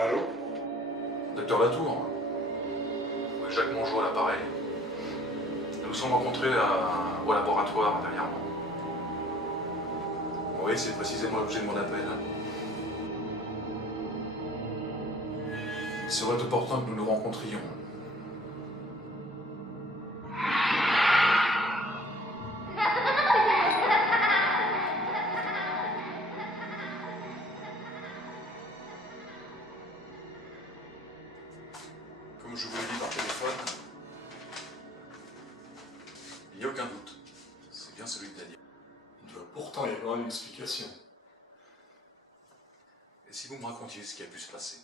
Allô? Docteur Latour. Oui, Jacques Mongeau à l'appareil. Nous nous sommes rencontrés au laboratoire dernièrement. Oui, c'est précisément l'objet de mon appel. Il serait opportun que nous nous rencontrions. Comme je vous l'ai dit par téléphone, il n'y a aucun doute. C'est bien celui de Daniel. Il doit pourtant y avoir une explication. Et si vous me racontiez ce qui a pu se passer?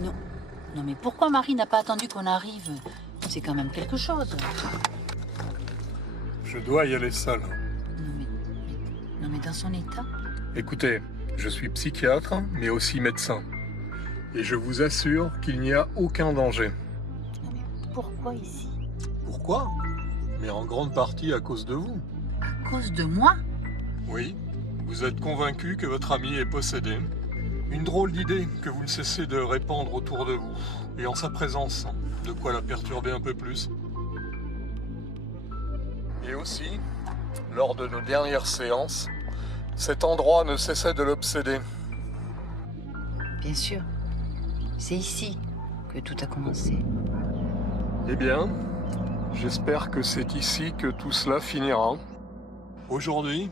Non. Non, mais pourquoi Marie n'a pas attendu qu'on arrive? C'est quand même quelque chose. Je dois y aller seul. Non, mais dans son état? Écoutez, je suis psychiatre, mais aussi médecin. Et je vous assure qu'il n'y a aucun danger. Non, mais pourquoi ici? Pourquoi? Mais en grande partie à cause de vous. À cause de moi? Oui, vous êtes convaincu que votre ami est possédé. Une drôle d'idée que vous ne cessez de répandre autour de vous. Et en sa présence, de quoi la perturber un peu plus. Et aussi, lors de nos dernières séances, cet endroit ne cessait de l'obséder. Bien sûr. C'est ici que tout a commencé. Eh bien, j'espère que c'est ici que tout cela finira. Aujourd'hui,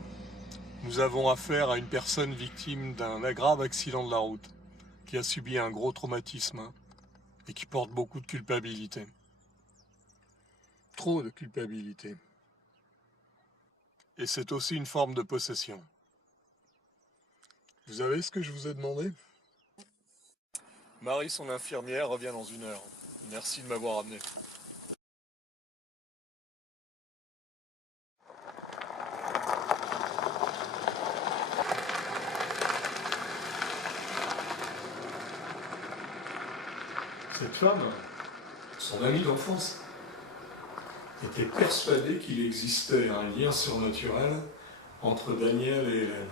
nous avons affaire à une personne victime d'un grave accident de la route, qui a subi un gros traumatisme et qui porte beaucoup de culpabilité. Trop de culpabilité. Et c'est aussi une forme de possession. Vous avez ce que je vous ai demandé? Marie, son infirmière, revient dans 1 heure. Merci de m'avoir amené. Cette femme, son amie d'enfance, était persuadée qu'il existait un lien surnaturel entre Daniel et Hélène.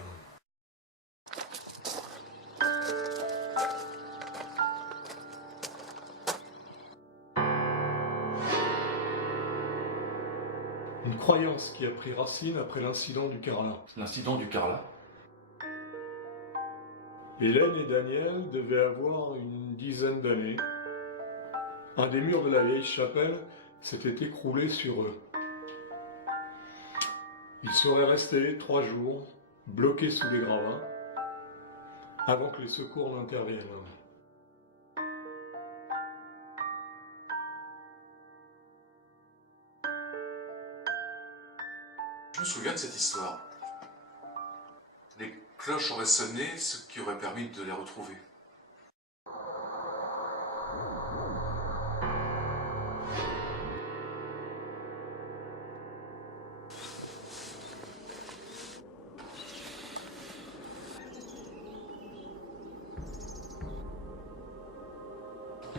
Une croyance qui a pris racine après l'incident du Carlin. L'incident du Carla? Hélène et Daniel devaient avoir une dizaine d'années. Un des murs de la vieille chapelle s'était écroulé sur eux. Ils seraient restés 3 jours, bloqués sous les gravats, avant que les secours n'interviennent. Je me souviens de cette histoire. Les cloches auraient sonné, ce qui aurait permis de les retrouver.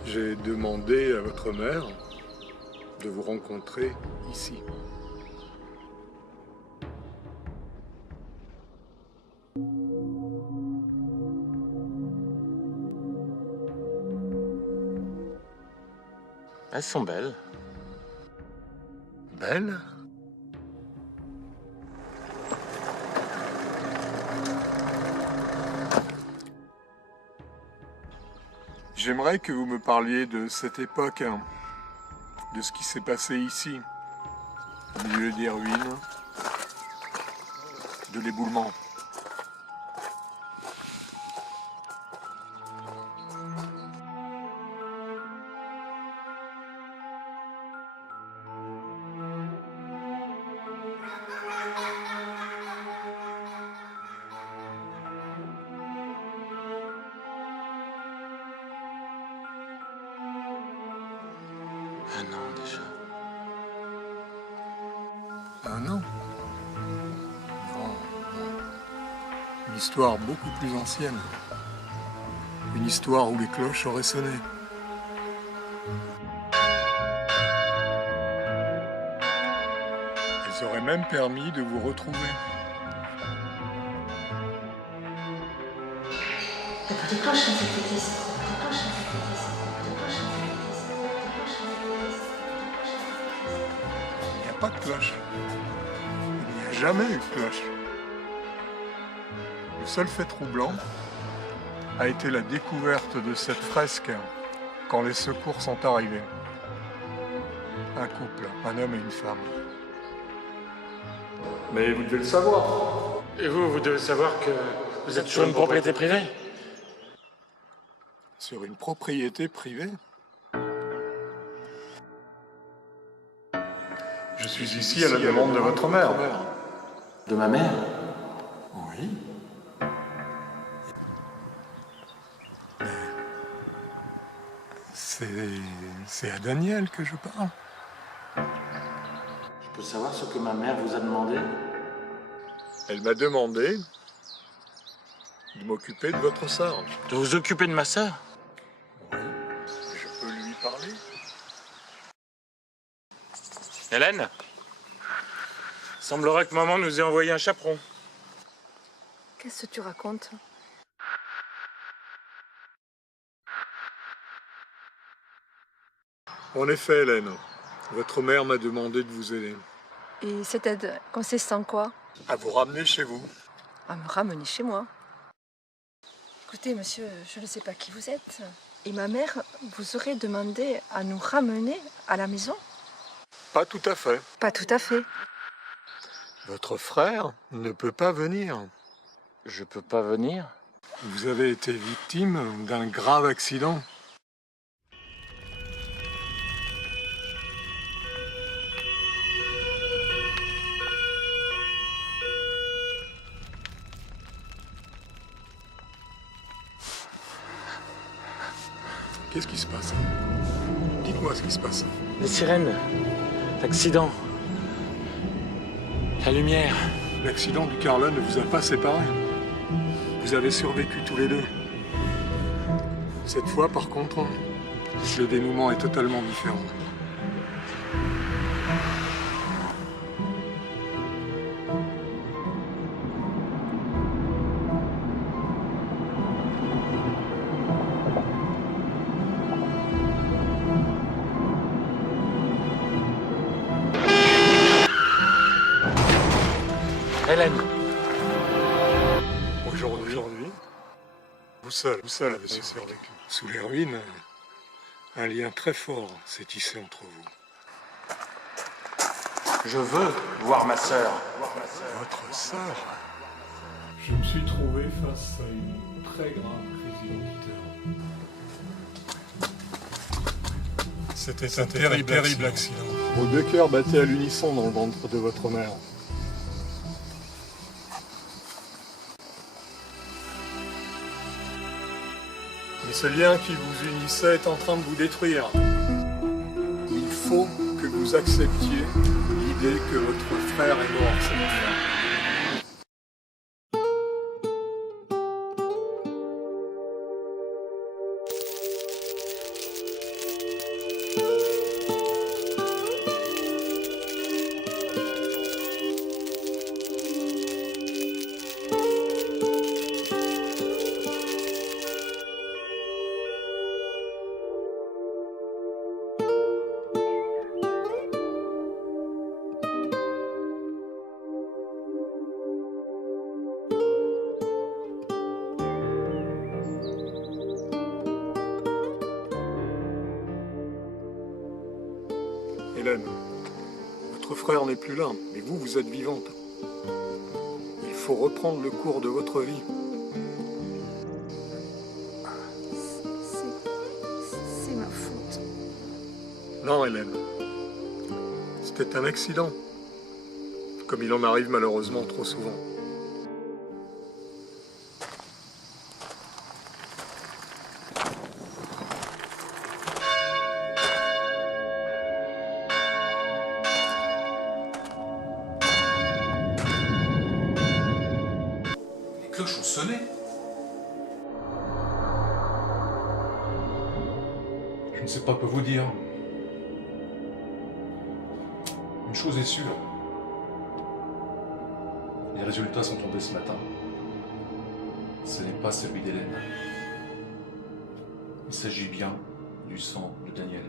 J'ai demandé à votre mère de vous rencontrer ici. Elles sont belles. Belle? J'aimerais que vous me parliez de cette époque, hein, de ce qui s'est passé ici, au milieu des ruines, de l'éboulement. Un an déjà. Un an? Non. Une histoire beaucoup plus ancienne. Une histoire où les cloches auraient sonné. Elles auraient même permis de vous retrouver. Il y a pas de cloche dans cette église. Pas de cloche dans cette église. Pas de cloche dans cette église. Il n'y a pas de cloche. Il n'y a jamais eu de cloche. Le seul fait troublant a été la découverte de cette fresque quand les secours sont arrivés. Un couple, un homme et une femme. Mais vous devez le savoir. Et vous devez savoir que vous êtes sur une propriété privée. Sur une propriété privée? Je suis ici à la demande de votre mère. De ma mère? Oui. C'est à Daniel que je parle. Je peux savoir ce que ma mère vous a demandé? Elle m'a demandé de m'occuper de votre sœur. De vous occuper de ma sœur? Oui. Je peux lui parler? Hélène? Semblerait que maman nous ait envoyé un chaperon. Qu'est-ce que tu racontes? En effet, Hélène, votre mère m'a demandé de vous aider. Et cette aide consiste en quoi? À vous ramener chez vous. À me ramener chez moi. Écoutez, monsieur, je ne sais pas qui vous êtes. Et ma mère vous aurait demandé à nous ramener à la maison? Pas tout à fait. Pas tout à fait. Votre frère ne peut pas venir. Je peux pas venir? Vous avez été victime d'un grave accident. Qu'est-ce qui se passe? Dites-moi ce qui se passe. Les sirènes. L'accident. La lumière. L'accident du Carlin ne vous a pas séparés. Vous avez survécu tous les deux. Cette fois, par contre, le dénouement est totalement différent. Hélène. Aujourd'hui, vous seul avez survécu. Sous les ruines, un lien très fort s'est tissé entre vous. Je veux voir ma sœur. Votre sœur? Je me suis trouvé face à une très grave crise identitaire. C'était un terrible accident. Vos deux cœurs battaient à l'unisson dans le ventre de votre mère. Mais ce lien qui vous unissait est en train de vous détruire. Il faut que vous acceptiez l'idée que votre frère est mort cette nuit-là. Hélène, votre frère n'est plus là, mais vous, vous êtes vivante. Il faut reprendre le cours de votre vie. C'est ma faute. Non, Hélène. C'était un accident. Comme il en arrive malheureusement trop souvent. Les cloches ont sonné. Je ne sais pas quoi vous dire. Une chose est sûre. Les résultats sont tombés ce matin. Ce n'est pas celui d'Hélène. Il s'agit bien du sang de Daniel.